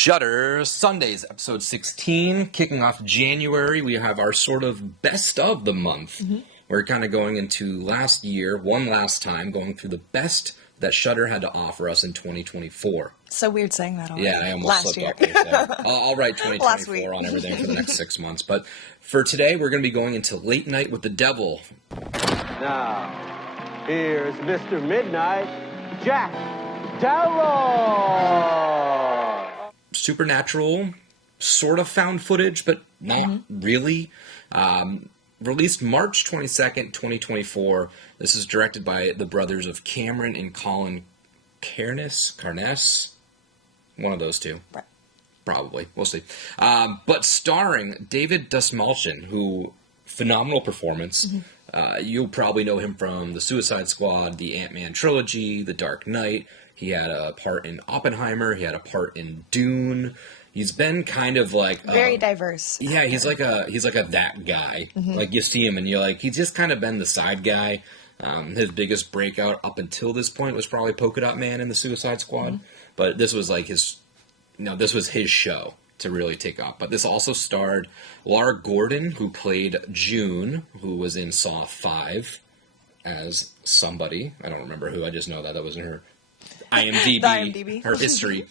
Shudder Sundays, episode 16, kicking off January. We have our sort of best of the month. Mm-hmm. We're kind of going into last year, one last time, going through the best that Shudder had to offer us in 2024. So weird saying that already. Yeah, I almost slipped up there. I'll write 2024 on everything for the next 6 months. But for today, we're going to be going into Late Night with the Devil. Now, here's Mr. Midnight, Jack Delroy. Supernatural, sort of found footage, but not really. Released March 22nd, 2024. This is directed by the brothers of Cameron and Colin Cairnes. One of those two. Right. Probably. We'll see. But starring David Dastmalchian, who, phenomenal performance. You'll probably know him from The Suicide Squad, the Ant-Man trilogy, The Dark Knight. He had a part in Oppenheimer. He had a part in Dune. He's been kind of like very diverse. Yeah, he's like a that guy. Like you see him and you're like, he's just kind of been the side guy. His biggest breakout up until this point was probably Polka Dot Man in the Suicide Squad. But this was like this was his show to really take off. But this also starred Laura Gordon, who played June, who was in Saw 5 as somebody. I don't remember who. I just know that was in her IMDb. Her history.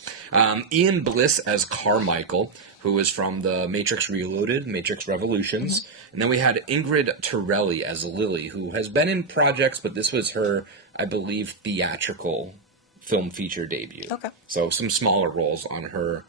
Ian Bliss as Carmichael, who was from the Matrix Reloaded, Matrix Revolutions. And then we had Ingrid Torelli as Lily, who has been in projects, but this was her, I believe, theatrical film feature debut. Okay. So some smaller roles on her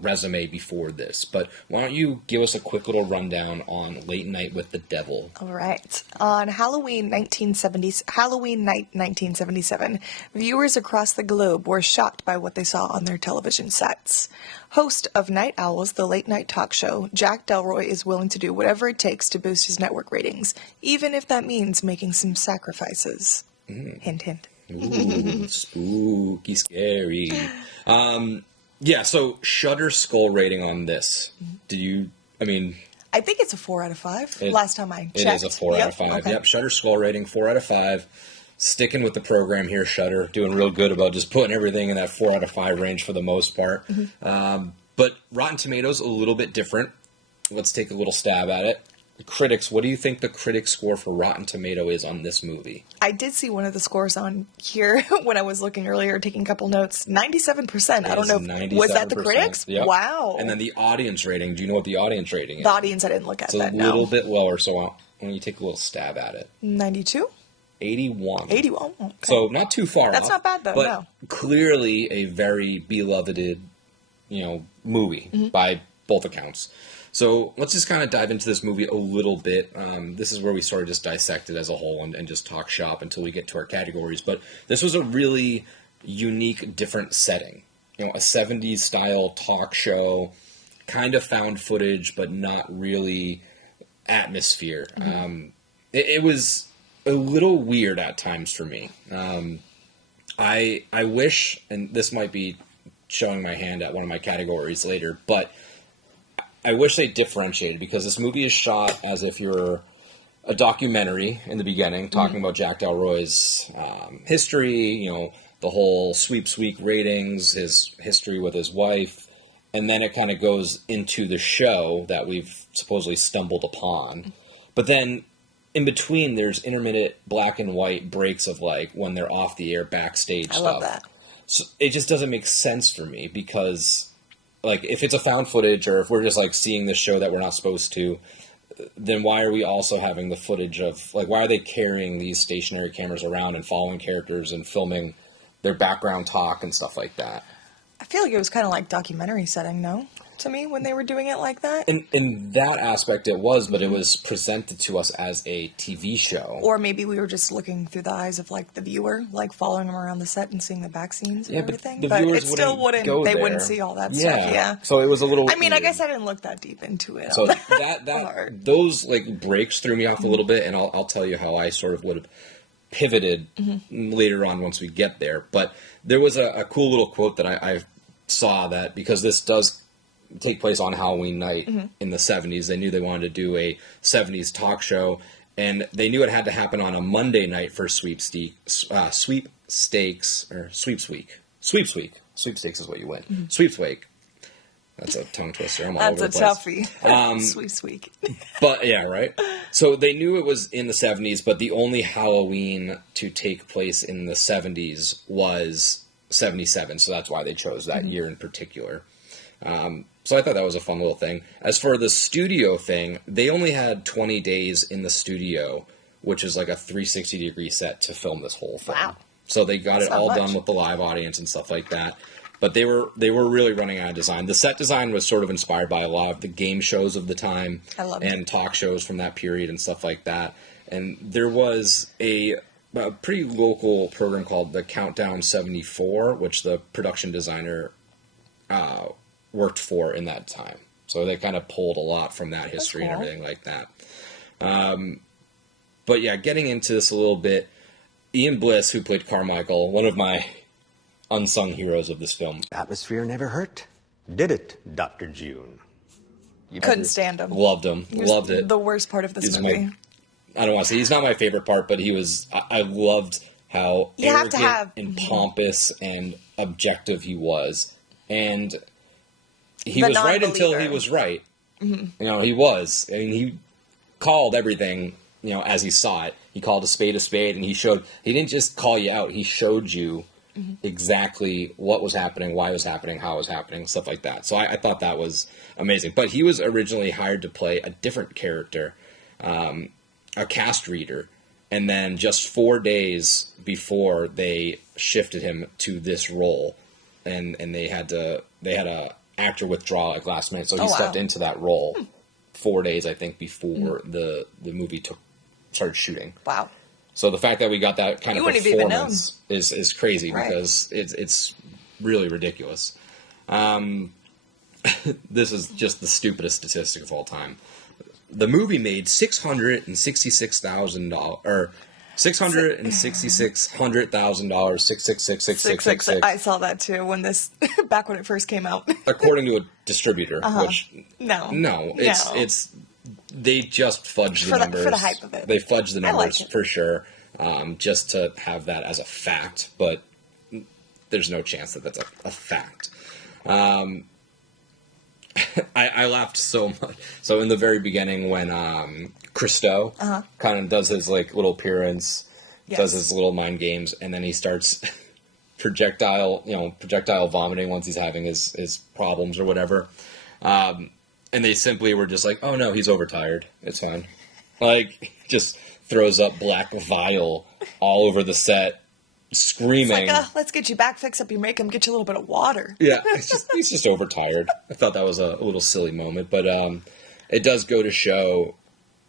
resume before this. But why don't you give us a quick little rundown on Late Night with the Devil? All right. On Halloween night 1977, viewers across the globe were shocked by what they saw on their television sets. Host of Night Owls, the late night talk show, Jack Delroy is willing to do whatever it takes to boost his network ratings, even if that means making some sacrifices. Hint, hint. Ooh, spooky, scary. Yeah, so Shudder skull rating on this. I think it's a 4 out of 5. Last time I checked. It is a 4 out of 5. Okay. Yep, Shudder skull rating, 4 out of 5. Sticking with the program here, Shudder. Doing real good about just putting everything in that 4 out of 5 range for the most part. But Rotten Tomatoes, a little bit different. Let's take a little stab at it. Critics, what do you think the critic score for Rotten Tomato is on this movie? I did see one of the scores on here when I was looking earlier, taking a couple notes. 97%. I don't know. Was that the critics? Yep. Wow. And then the audience rating. Do you know what the audience rating is? The audience, I didn't look at that. It's a little bit lower, so why don't you take a little stab at it? 92? 81. 81. Okay. So not too far That's off. not bad, though, but no. Clearly a very beloved, movie by both accounts. So let's just kind of dive into this movie a little bit. This is where we sort of just dissect it as a whole and just talk shop until we get to our categories. But this was a really unique, different setting. A 70s style talk show, kind of found footage, but not really atmosphere. It was a little weird at times for me. I wish, and this might be showing my hand at one of my categories later, but I wish they differentiated, because this movie is shot as if you're a documentary in the beginning, talking about Jack Delroy's history, the whole sweep ratings, his history with his wife, and then it kind of goes into the show that we've supposedly stumbled upon. But then in between, there's intermittent black and white breaks of like when they're off the air backstage stuff. I love that. So it just doesn't make sense for me, because like, if it's a found footage, or if we're just, like, seeing this show that we're not supposed to, then why are we also having the footage of, like, why are they carrying these stationary cameras around and following characters and filming their background talk and stuff like that? I feel like it was kind of like documentary setting, no? To me, when they were doing it like that? In that aspect it was, but it was presented to us as a TV show. Or maybe we were just looking through the eyes of, like, the viewer, like, following them around the set and seeing the back scenes and everything. But the viewers it still wouldn't wouldn't, go they there. wouldn't see all that stuff, yeah. So it was a little I mean, I weird. guess I didn't look that deep into it. So those, like, breaks threw me off a little bit, and I'll tell you how I sort of would have pivoted later on once we get there. But there was a cool little quote that I saw, that because this does take place on Halloween night in the 70s, they knew they wanted to do a 70s talk show, and they knew it had to happen on a Monday night for sweeps week. Sweepstakes is what you win. Sweepswake. That's a tongue twister. I'm all That's over a the place. toughie. Sweet. But yeah, right. So they knew it was in the 70s, but the only Halloween to take place in the 70s was 77. So that's why they chose that year in particular. So I thought that was a fun little thing. As for the studio thing, they only had 20 days in the studio, which is like a 360-degree set to film this whole film. Wow. So they got That's it all not much. done with the live audience and stuff like that. But they were really running out of design. The set design was sort of inspired by a lot of the game shows of the time and talk shows from that period and stuff like that. And there was a pretty local program called the Countdown 74, which the production designer worked for in that time. So they kind of pulled a lot from that history and everything like that. But yeah, getting into this a little bit, Ian Bliss, who played Carmichael, one of my unsung heroes of this film. Atmosphere never hurt, did it, Dr. June? Couldn't stand him. Loved him. Loved it. The worst part of this movie. I don't want to say he's not my favorite part, but he was. I loved how arrogant and pompous and objective he was, and he was right until he was right. Mm-hmm. You know, he was. I mean, he called everything, you know, as he saw it. He called a spade, and he showed. He didn't just call you out. He showed you exactly what was happening, why it was happening, how it was happening, stuff like that. So I thought that was amazing. But he was originally hired to play a different character, a cast reader, and then just 4 days before they shifted him to this role, and they had a actor withdraw at last minute, so he stepped into that role 4 days, I think, before the movie started shooting. Wow. So the fact that we got that kind of performance is crazy, right? Because it's really ridiculous. This is just the stupidest statistic of all time. The movie made $666,000 or $666,000, $666,666. I saw that too when back when it first came out. According to a distributor, which no, it's they just fudged the numbers for the hype of it. They fudged the numbers like for sure, just to have that as a fact. But there's no chance that that's a fact. I laughed so much. So in the very beginning, when Christo kind of does his like little appearance, does his little mind games, and then he starts projectile vomiting once he's having his problems or whatever. And they simply were just like, oh no, he's overtired. It's fine. Like, just throws up black vial all over the set, screaming. It's like, let's get you back, fix up your makeup, get you a little bit of water. Yeah, he's just overtired. I thought that was a little silly moment, but it does go to show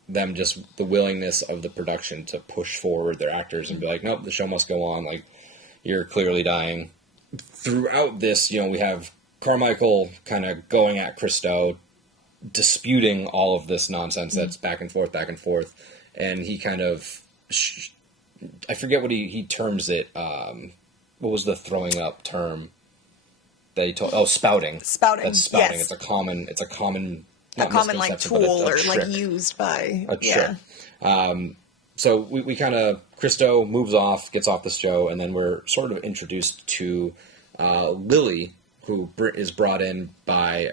them just the willingness of the production to push forward their actors and be like, nope, the show must go on. Like, you're clearly dying. Throughout this, we have Carmichael kind of going at Christo, disputing all of this nonsense that's back and forth, and he kind of, I forget what he terms it. What was the throwing up term that he told? Oh, spouting. Spouting. That's spouting. Yes. It's a common like tool or like used by a trick. So we kind of, Christo moves off, gets off the show, and then we're sort of introduced to Lily, who is brought in by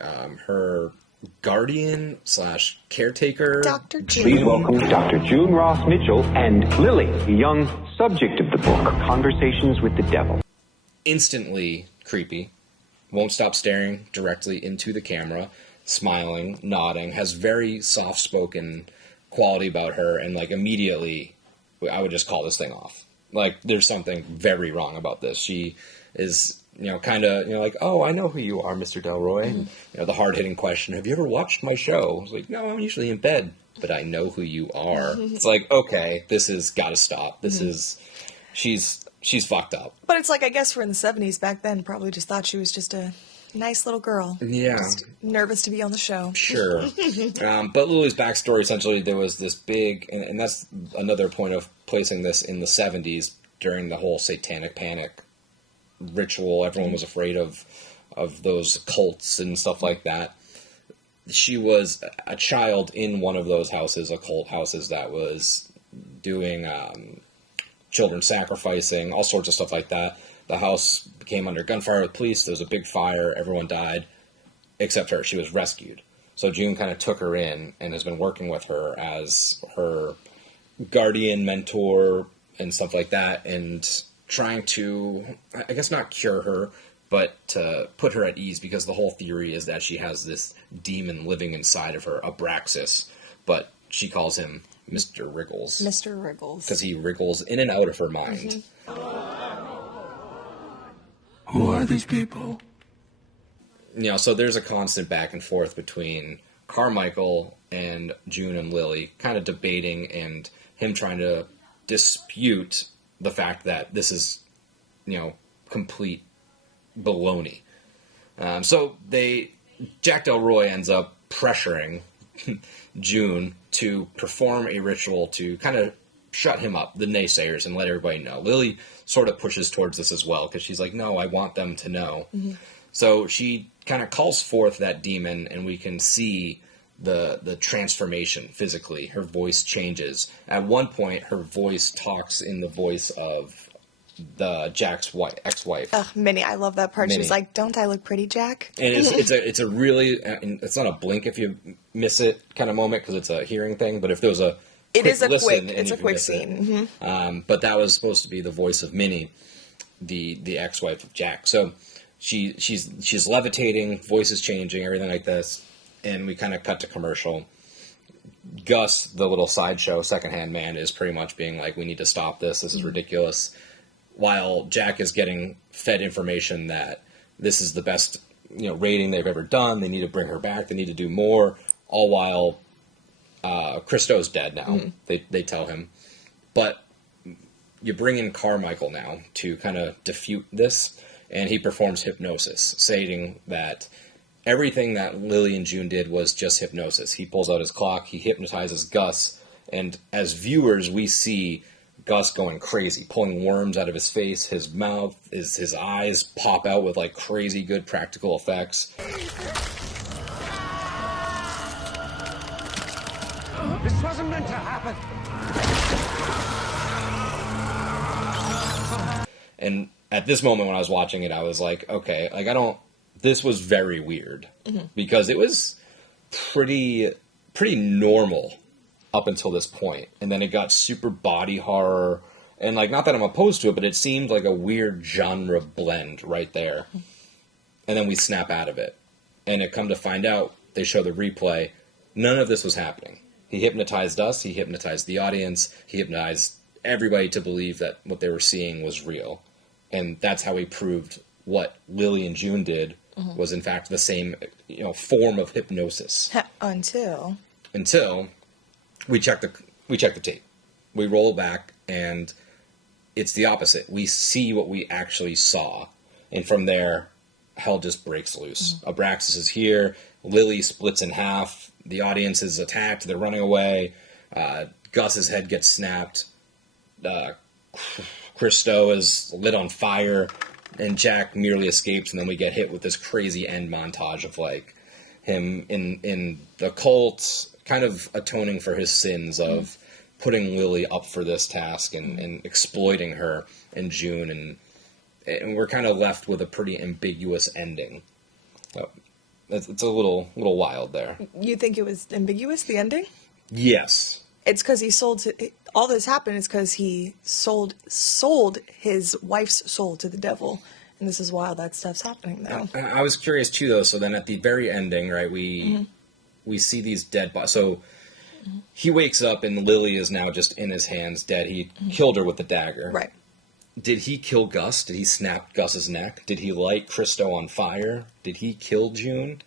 her guardian / caretaker, Dr. June. Please welcome Dr. June Ross Mitchell and Lily, the young subject of the book, Conversations with the Devil. Instantly creepy, won't stop staring directly into the camera, smiling, nodding, has very soft-spoken quality about her, and like immediately I would just call this thing off. Like, there's something very wrong about this. She is, kind of, like, oh, I know who you are, Mr. Delroy. And, the hard-hitting question, have you ever watched my show? I was like, no, I'm usually in bed, but I know who you are. It's like, okay, this has got to stop. This is, she's fucked up. But it's like, I guess we're in the 70s back then, probably just thought she was just a nice little girl. Yeah. Just nervous to be on the show. Sure. But Lily's backstory, essentially, there was this big, and that's another point of placing this in the 70s during the whole satanic panic ritual. Everyone was afraid of those cults and stuff like that. She was a child in one of those houses, occult houses, that was doing children sacrificing, all sorts of stuff like that. The house came under gunfire with police. There was a big fire. Everyone died except her. She was rescued. So June kind of took her in and has been working with her as her guardian, mentor, and stuff like that, and trying to, I guess, not cure her, but to put her at ease, because the whole theory is that she has this demon living inside of her, Abraxas, but she calls him Mr. Wriggles. Mr. Wriggles. Because he wriggles in and out of her mind. Who are these people? You know, so there's a constant back and forth between Carmichael and June and Lily, kind of debating, and him trying to dispute the fact that this is, you know, complete baloney. So Jack Delroy ends up pressuring June to perform a ritual to kind of shut him up, the naysayers, and let everybody know. Lily sort of pushes towards this as well, because she's like, no, I want them to know. So she kind of calls forth that demon, and we can see the transformation physically. Her voice changes. At one point, her voice talks in the voice of Jack's ex-wife. Ugh, Minnie, I love that part. Minnie. She's like, "Don't I look pretty, Jack?" And it's a really, it's not a blink if you miss it kind of moment, because it's a hearing thing. But if there was a it's a listen, quick scene. But that was supposed to be the voice of Minnie, the ex-wife of Jack. So she's levitating, voice is changing, everything like this, and we kind of cut to commercial. Gus, the little sideshow secondhand man, is pretty much being like, "We need to stop this. This is ridiculous." While Jack is getting fed information that this is the best, you know, rating they've ever done. They need to bring her back. They need to do more. All while Christo's dead now. They tell him. But you bring in Carmichael now to kind of defute this, and he performs hypnosis, stating that everything that Lily and June did was just hypnosis. He pulls out his clock. He hypnotizes Gus. And as viewers, we see Gus going crazy, pulling worms out of his face. His mouth, his eyes pop out with like crazy good practical effects. This wasn't meant to happen. And at this moment when I was watching it, I was like, okay, like this was very weird, because it was pretty normal up until this point, and then it got super body horror, and like, not that I'm opposed to it, but it seemed like a weird genre blend right there. And then we snap out of it, and it come to find out, they show the replay, none of this was happening. He hypnotized us, he hypnotized the audience, he hypnotized everybody to believe that what they were seeing was real, and that's how he proved what Lily and June did was in fact the same, you know, form of hypnosis. Until we check the tape. We roll back, and it's the opposite. We see what we actually saw, and from there, hell just breaks loose. Abraxas is here. Lily splits in half. The audience is attacked. They're running away. Gus's head gets snapped. Christo is lit on fire, and Jack merely escapes. And then we get hit with this crazy end montage of like him in the cult, kind of atoning for his sins of putting Lily up for this task and exploiting her and June, and we're kind of left with a pretty ambiguous ending. So it's a little wild there. You think it was ambiguous, the ending? Yes. It's because he all this happened is because he sold his wife's soul to the devil, and this is why all that stuff's happening now. I was curious too, though. So then at the very ending, right, we see these dead bodies. So he wakes up, and Lily is now just in his hands, dead. He killed her with the dagger. Right. Did he kill Gus? Did he snap Gus's neck? Did he light Christo on fire? Did he kill June?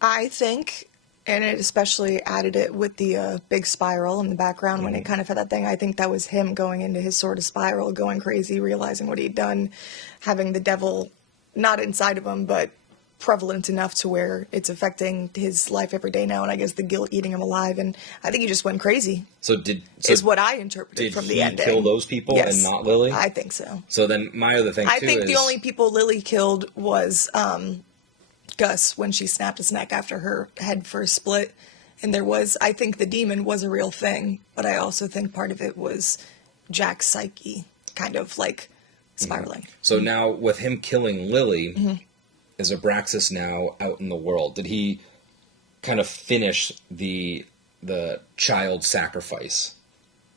I think, and it especially added it with the big spiral in the background when it kind of had that thing. I think that was him going into his sort of spiral, going crazy, realizing what he'd done, having the devil not inside of him, but prevalent enough to where it's affecting his life every day now, and I guess the guilt eating him alive, and I think he just went crazy. Is what I interpreted from the ending. Did he kill those people and not Lily? I think so. So then my other thing, I think the only people Lily killed was Gus when she snapped his neck after her head first split, and I think the demon was a real thing, but I also think part of it was Jack's psyche kind of like spiraling. So now with him killing Lily, is Abraxas now out in the world? Did he kind of finish the child sacrifice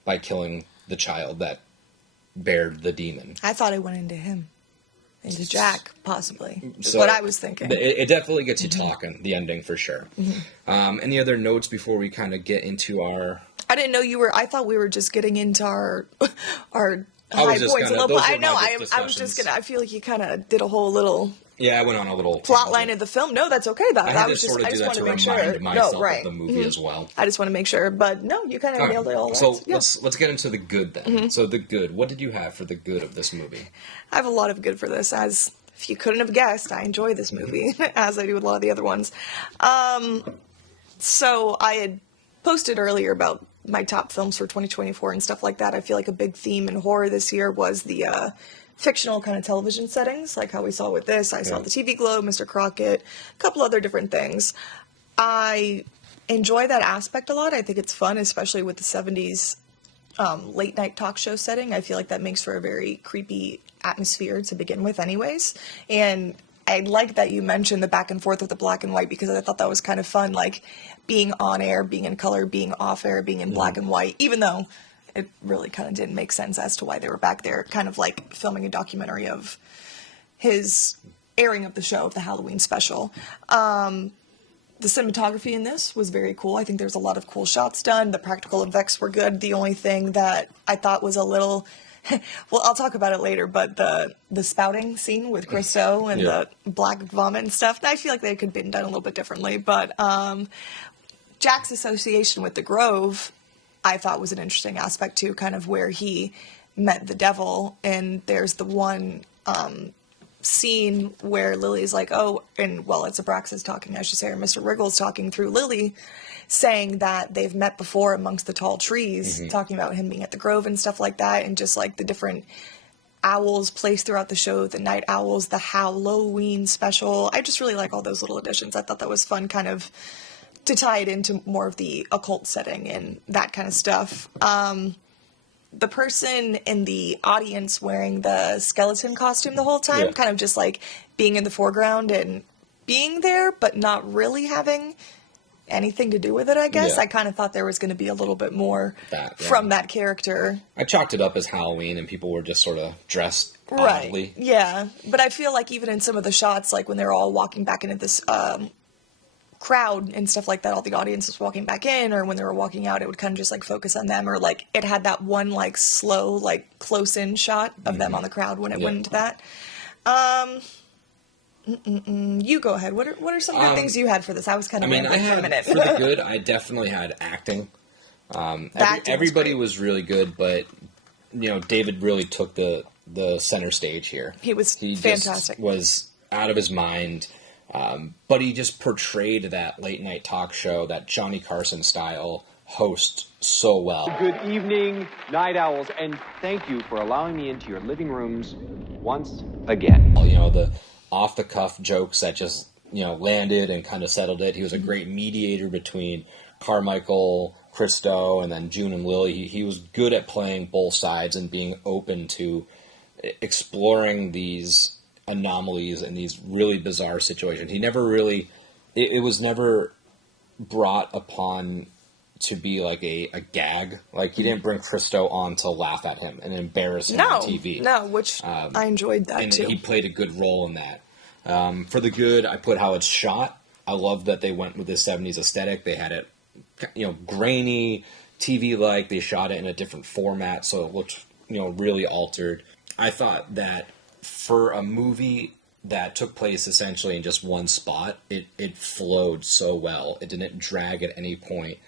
by killing the child that bared the demon? I thought it went into him. Into Jack, possibly. Is So what I was thinking. It definitely gets you talking, the ending for sure. Any other notes before we kind of get into our... I didn't know you were... I thought we were just getting into our high was just points. kinda- I those were know. my I was just discussions. going to... I feel like you kind of did a whole little... Yeah, I went on a little... plot line of the film. No, that's okay. I had to was just... sort of I do just that want to to make remind sure. myself No, right. of the movie as well. I just want to make sure. But no, you kind of nailed it all. So Yeah. let's get into the good then. So the good. What did you have for the good of this movie? I have a lot of good for this, as if you couldn't have guessed, I enjoy this movie, as I do with a lot of the other ones. So I had posted earlier about my top films for 2024 and stuff like that. I feel like a big theme in horror this year was the fictional kind of television settings, like how we saw with this. I saw the TV Globe, Mr. Crockett, a couple other different things. I enjoy that aspect a lot. I think it's fun, especially with the 70s late night talk show setting. I feel like that makes for a very creepy atmosphere to begin with anyways. And I like that you mentioned the back and forth with the black and white, because I thought that was kind of fun, like being on air, being in color, being off air, being in black and white, even though it really kind of didn't make sense as to why they were back there, kind of like filming a documentary of his airing of the show, of the Halloween special. The cinematography in this was very cool. I think there's a lot of cool shots done. The practical effects were good. The only thing that I thought was a little... well, I'll talk about it later, but the spouting scene with Christo and the black vomit and stuff, I feel like they could have been done a little bit differently. But Jack's association with the Grove, I thought was an interesting aspect too, kind of where he met the devil. And there's the one scene where Lily's like, oh, and well, it's Abraxas talking, I should say, or Mr. Wriggle's talking through Lily, saying that they've met before amongst the tall trees, talking about him being at the Grove and stuff like that, and just like the different owls placed throughout the show, the night owls, the Halloween special. I just really like all those little additions. I thought that was fun, kind of to tie it into more of the occult setting and that kind of stuff. The person in the audience wearing the skeleton costume the whole time, kind of just like being in the foreground and being there, but not really having anything to do with it, I guess. I kind of thought there was going to be a little bit more from that character. I chalked it up as Halloween, and people were just sort of dressed oddly. Right, yeah. But I feel like even in some of the shots, like when they're all walking back into this crowd and stuff like that, all the audience was walking back in, or when they were walking out, it would kind of just like focus on them, or like it had that one like slow, like close-in shot of them on the crowd when it went into that. You go ahead. What are some good things you had for this? I was kind of I for a minute. for the good, I definitely had acting. Everybody was really good, but David really took the center stage here. He fantastic. Just was out of his mind, but he just portrayed that late night talk show, that Johnny Carson style host so well. Good evening, Night Owls, and thank you for allowing me into your living rooms once again. The off-the-cuff jokes that just, landed and kind of settled it. He was a great mediator between Carmichael, Christo, and then June and Lily. He was good at playing both sides and being open to exploring these anomalies and these really bizarre situations. He never really... It was never brought upon to be like a gag. Like, he didn't bring Christo on to laugh at him and embarrass him on TV. No, which I enjoyed that and too. He played a good role in that. For the good, I put how it's shot. I love that they went with the 70s aesthetic. They had it, grainy, TV-like. They shot it in a different format, so it looked, really altered. I thought that for a movie that took place essentially in just one spot, it flowed so well. It didn't drag at any point.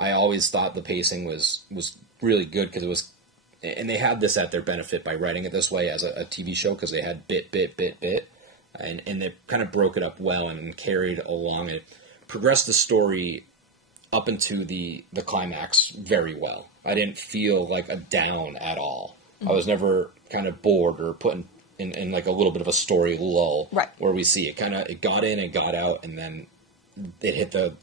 I always thought the pacing was really good, because it was, and they had this at their benefit by writing it this way as a TV show, because they had bit, and they kind of broke it up well and carried along. It progressed the story up into the climax very well. I didn't feel like a down at all. I was never kind of bored or put in like a little bit of a story lull, right, where we see it got in and got out, and then it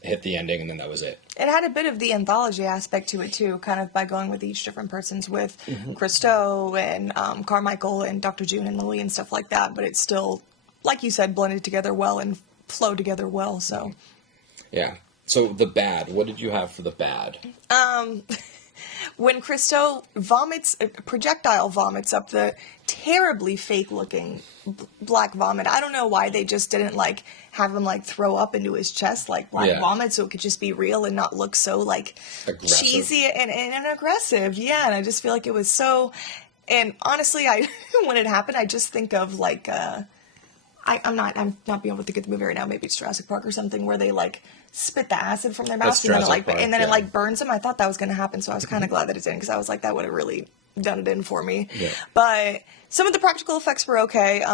hit the ending, and then that was it. It had a bit of the anthology aspect to it too, kind of by going with each different persons with Christo and Carmichael and Dr. June and Lily and stuff like that. But it's still, like you said, blended together well and flowed together well. So, yeah. So the bad. What did you have for the bad? When Christo projectile vomits up the terribly fake-looking black vomit. I don't know why they just didn't, like, have him, like, throw up into his chest, like, black vomit so it could just be real and not look so, like, aggressive. Cheesy and aggressive. Yeah, and I just feel like it was so... And honestly, when it happened, I just think of, like, I'm not being able to get the movie right now. Maybe it's Jurassic Park or something where they, like, spit the acid from their mouth and then it like burns them. I thought that was going to happen, so I was kind of glad that it didn't, because I was like, that would have really done it in for me. Yeah. But some of the practical effects were okay.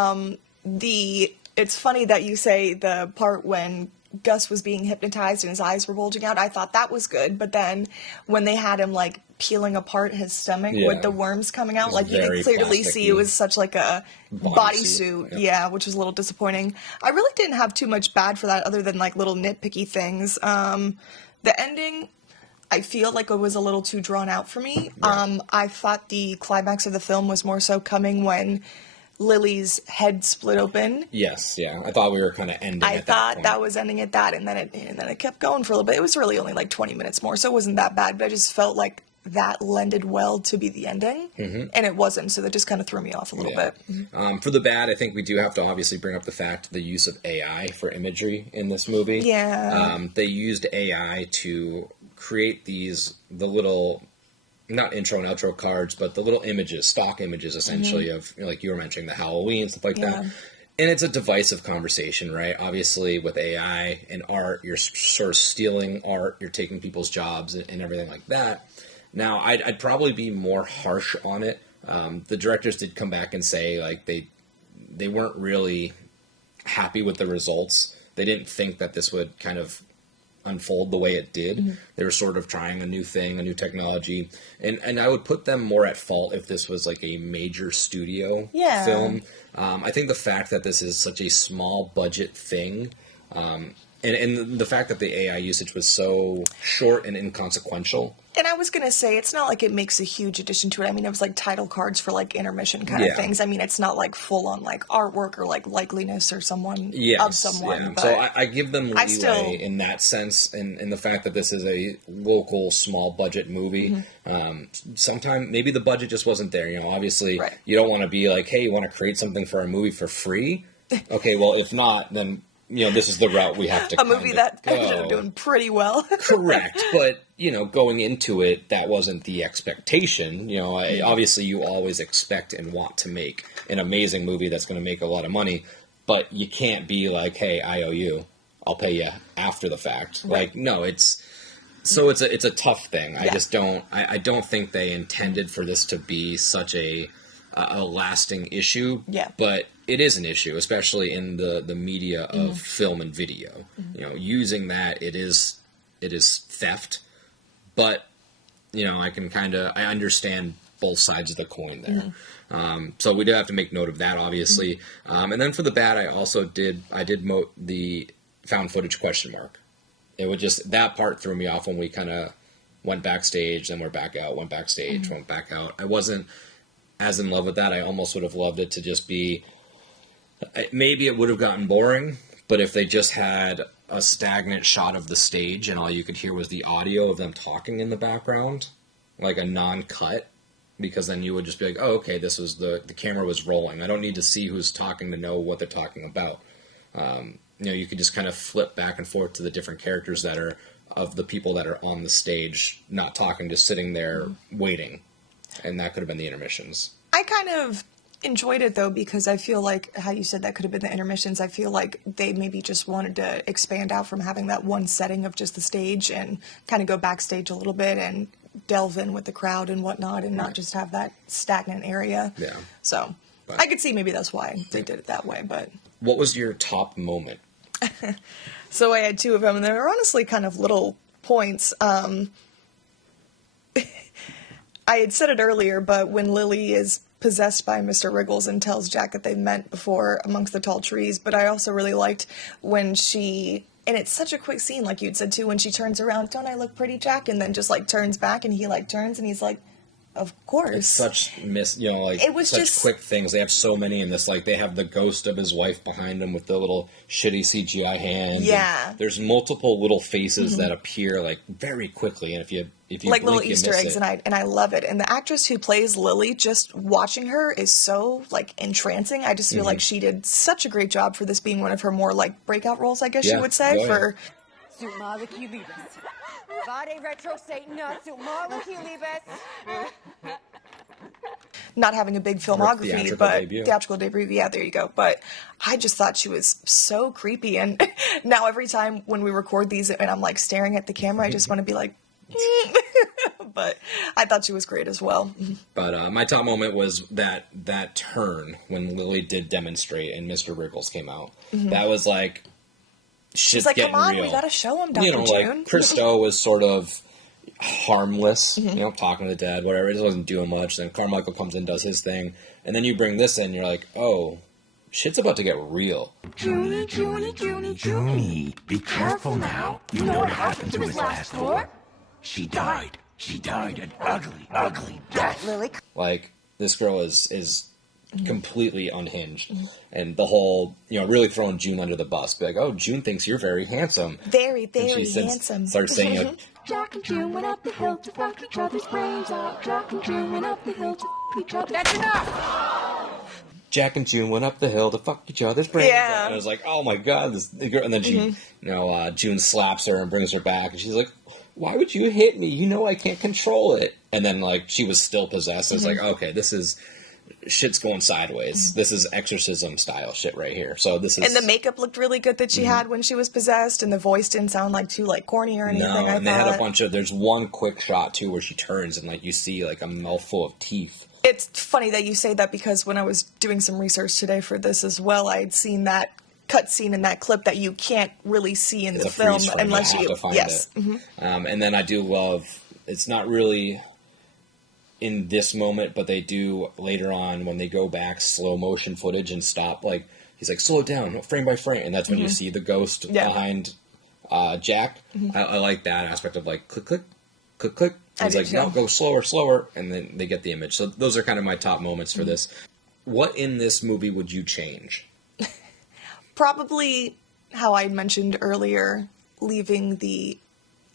It's funny that you say the part when Gus was being hypnotized and his eyes were bulging out. I thought that was good, but then when they had him like peeling apart his stomach with the worms coming out, like you could clearly see it was such like a bodysuit, which was a little disappointing. I really didn't have too much bad for that other than like little nitpicky things. The ending, I feel like it was a little too drawn out for me. I thought the climax of the film was more so coming when Lily's head split open. Yes, yeah. I thought we were kind of ending at that point. I thought that was ending at that, and then it kept going for a little bit. It was really only like 20 minutes more, so it wasn't that bad, but I just felt like that lended well to be the ending, and it wasn't, so that just kind of threw me off a little bit. For the bad, I think we do have to obviously bring up the use of AI for imagery in this movie. Yeah. They used AI to create the little... not intro and outro cards, but the little images, stock images, essentially, of, like you were mentioning, the Halloween, stuff like that. And it's a divisive conversation, right? Obviously, with AI and art, you're sort of stealing art, you're taking people's jobs and everything like that. Now, I'd probably be more harsh on it. The directors did come back and say, like, they weren't really happy with the results. They didn't think that this would kind of unfold the way it did. They were sort of trying a new thing, a new technology, and I would put them more at fault if this was like a major studio film. I think the fact that this is such a small budget thing, and the fact that the AI usage was so short and inconsequential. And I was going to say, it's not like it makes a huge addition to it. I mean, it was like title cards for like intermission kind of things. I mean, it's not like full on like artwork or like likeliness or sometone. But so I give them leeway in that sense, and the fact that this is a local small budget movie. Sometimes maybe the budget just wasn't there. You know, obviously you don't want to be like, hey, you want to create something for a movie for free? Okay, well, if not, then... you know, this is the route we have to a movie that ended up doing pretty well. Correct. But, you know, going into it, that wasn't the expectation. You know, obviously you always expect and want to make an amazing movie that's going to make a lot of money. But you can't be like, hey, I owe you. I'll pay you after the fact. Right. Like, no, it's a tough thing. I just don't, I don't think they intended for this to be such a lasting issue. Yeah. But it is an issue, especially in the media of film and video. You know, using that, it is theft. But, you know, I understand both sides of the coin there. So we do have to make note of that, obviously. And then for the bad, I did note the found footage question mark. It would just, that part threw me off when we kind of went backstage, then we're back out, went backstage, went back out. I wasn't as in love with that. I almost would have loved it to just be, maybe it would have gotten boring, but if they just had a stagnant shot of the stage and all you could hear was the audio of them talking in the background, like a non-cut, because then you would just be like, oh, okay, this was the camera was rolling. I don't need to see who's talking to know what they're talking about. You know, you could just kind of flip back and forth to the different characters that are, of the people that are on the stage, not talking, just sitting there waiting. And that could have been the intermissions. I kind of enjoyed it, though, because I feel like, how you said that could have been the intermissions, I feel like they maybe just wanted to expand out from having that one setting of just the stage and kind of go backstage a little bit and delve in with the crowd and whatnot and not just have that stagnant area. Yeah. So I could see maybe that's why they did it that way, but... What was your top moment? So I had two of them, and they were honestly kind of little points. I had said it earlier, but when Lily is possessed by Mr. Wriggles and tells Jack that they've met before amongst the tall trees, but I also really liked when she And it's such a quick scene, like you'd said too, when she turns around, don't I look pretty, Jack? And then just like turns back and he like turns and he's like, of course. It's such it was such just quick things. They have so many in this. Like they have the ghost of his wife behind him with the little shitty CGI hand. Yeah. And there's multiple little faces that appear like very quickly, and if you like blink, little you Easter miss eggs, it. and I love it. And the actress who plays Lily, just watching her is so like entrancing. I just feel like she did such a great job for this being one of her more like breakout roles, I guess you would say. For not having a big filmography, but theatrical debut. Yeah, there you go. But I just thought she was so creepy. And now every time when we record these and I'm like staring at the camera, I just want to be like, but I thought she was great as well. But my top moment was that turn when Lily did demonstrate and Mr. Wriggles came out. That was like, she's like, come on, real. We gotta show him, Dr. June. Like Christo was sort of harmless, talking to Dad, whatever. It wasn't doing much. Then Carmichael comes in, does his thing, and then you bring this in, you're like, oh, shit's about to get real. Junie, be careful now. You know what happened to his last floor? She died. She died an ugly, ugly death. Lily. Like, this girl is completely unhinged. And the whole, really throwing June under the bus. Be like, oh, June thinks you're very handsome. Very, very handsome. Starts saying it. Jack and June went up the hill to fuck each other's brains out. Jack and June went up the hill to fuck each other. That's enough! Jack and June went up the hill to fuck each other's brains Yeah. out. And I was like, oh my god. This girl. And then she, June slaps her and brings her back. And she's like, why would you hit me? You know I can't control it. And then, like, she was still possessed. I was like, okay, shit's going sideways. This is exorcism style shit right here. So this is... And the makeup looked really good that she had when she was possessed, and the voice didn't sound like too like corny or anything. No, and they thought. had a bunch of... There's one quick shot, too, where she turns and, like, you see, like, a mouthful of teeth. It's funny that you say that because when I was doing some research today for this as well, I'd seen that cut scene in that clip that you can't really see in the film unless you... Yes. And then I do love... It's not really... in this moment, but they do later on when they go back slow motion footage and stop, like he's like, slow it down frame by frame, and that's when you see the ghost behind Jack. I like that aspect of like click click click click. He's like, no, go slower, and then they get the image. So those are kind of my top moments for this. What in this movie would you change? Probably how I mentioned earlier, leaving the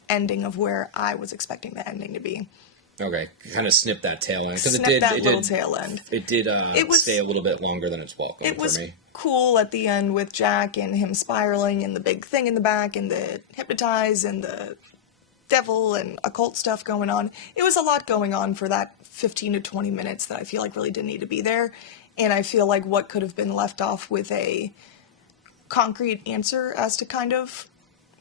ending of where I was expecting the ending to be. Okay, kind of snip that tail end. Snip that little tail end. It did stay a little bit longer than its welcome for me. It was cool at the end with Jack and him spiraling and the big thing in the back and the hypnotize and the devil and occult stuff going on. It was a lot going on for that 15 to 20 minutes that I feel like really didn't need to be there. And I feel like what could have been left off with a concrete answer as to kind of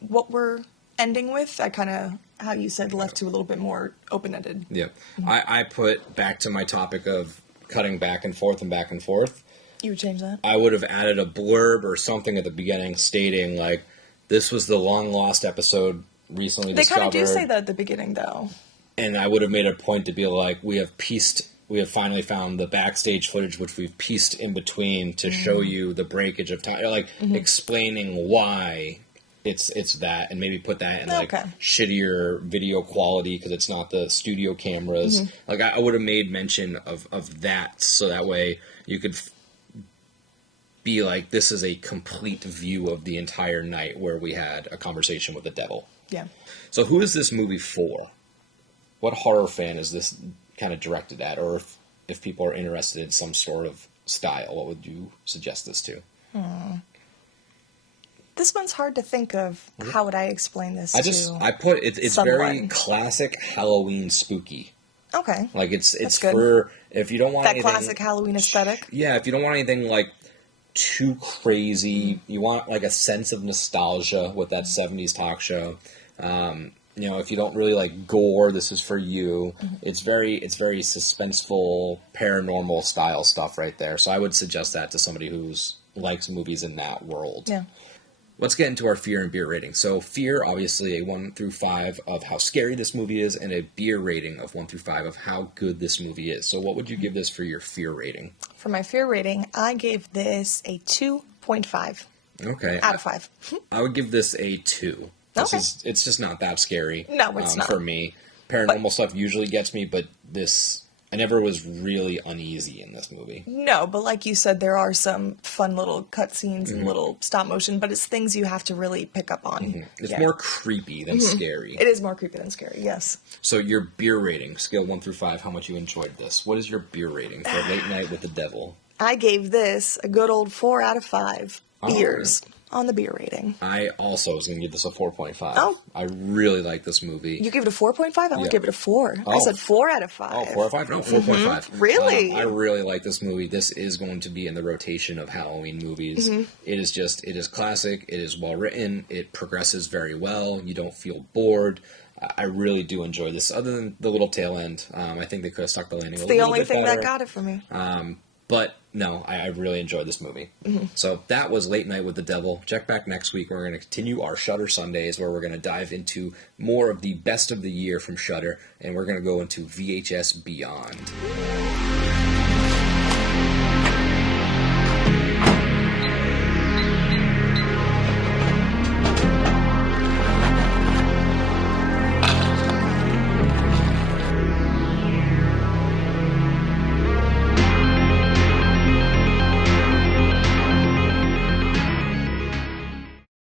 what we're ending with, I kind of, how you said, left to a little bit more open-ended. Yeah. I put back to my topic of cutting back and forth. You would change that? I would have added a blurb or something at the beginning stating, like, this was the long-lost episode recently discovered. They kind of do say that at the beginning, though. And I would have made a point to be like, we have finally found the backstage footage, which we've pieced in between to show you the breakage of time. Like, explaining why... It's that, and maybe put that in like shittier video quality because it's not the studio cameras. Like I would have made mention of that, so that way you could be like, this is a complete view of the entire night where we had a conversation with the devil. Yeah. So who is this movie for? What horror fan is this kind of directed at, or if people are interested in some sort of style, what would you suggest this to? This one's hard to think of. How would I explain this I put it's someone. Very classic Halloween spooky. Okay. Like it's good. for if you don't want that anything, classic Halloween aesthetic. Yeah, if you don't want anything like too crazy, you want like a sense of nostalgia with that 70s talk show. If you don't really like gore, this is for you. It's very suspenseful, paranormal style stuff right there. So I would suggest that to somebody who's likes movies in that world. Yeah. Let's get into our fear and beer rating. So fear, obviously, a 1 through 5 of how scary this movie is, and a beer rating of 1 through 5 of how good this movie is. So what would you give this for your fear rating? For my fear rating, I gave this a 2.5. Okay. Out of 5. I would give this a 2. It's just not that scary. No, it's not. For me. Paranormal stuff usually gets me, but this, I never was really uneasy in this movie. No, but like you said, there are some fun little cutscenes and little stop motion, but it's things you have to really pick up on. It's more creepy than scary. It is more creepy than scary, yes. So your beer rating, scale 1 through 5, how much you enjoyed this? What is your beer rating for Late Night with the Devil? I gave this a good old 4 out of 5 beers on the beer rating. I also was going to give this a 4.5. Oh. I really like this movie. You gave it a 4.5? I would give it a 4. Oh. I said 4 out of 5. Oh, 4 out of 5? No, 4.5. Really? I really like this movie. This is going to be in the rotation of Halloween movies. It is classic. It is well written. It progresses very well. You don't feel bored. I really do enjoy this. Other than the little tail end, I think they could have stuck the landing a little bit better. It's the only thing that got it for me. But no, I really enjoyed this movie. So that was Late Night with the Devil. Check back next week. We're going to continue our Shudder Sundays, where we're going to dive into more of the best of the year from Shudder, and we're going to go into VHS Beyond.